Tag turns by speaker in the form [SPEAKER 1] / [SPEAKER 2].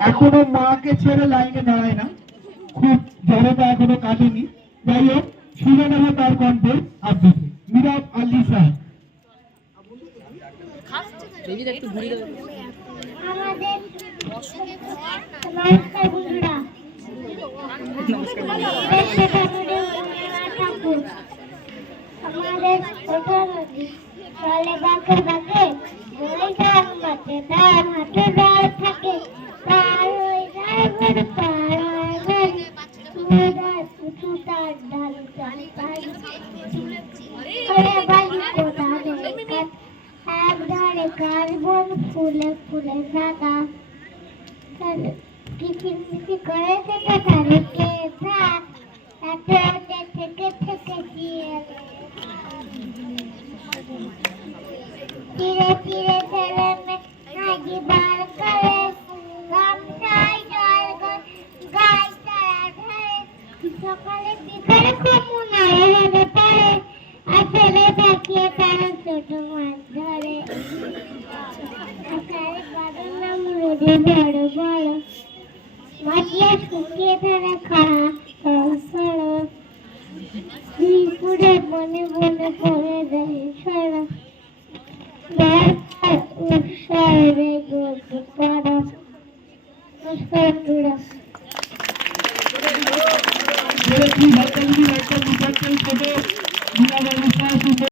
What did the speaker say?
[SPEAKER 1] এখনও মাকে ছেড়ে লাইনে দাঁড়ায় না। খুব জড়তা এখনও কাটেনি। যাই হোক, শুনে নেব তার কণ্ঠে আবৃত্তি মিরাব আলী স্যার।
[SPEAKER 2] আমাদের ধারে কার্বন ফুলে ফুলে সাদা কিচির মিচির করে থেকে তারে কে থাক এতে এতে থেকে থেকে দিয়ে ধীরে ধীরে ছেলে মেয়ে নাগি বার বড় বড়। মাটিয়া শুকিয়ে তারা খাড়া সড়। দুইপুরে বনে বনে পড়ে দেয় সারা উৎসবে গল্প করা।
[SPEAKER 1] तेजस्वी नैतन्वी नैतन मुझे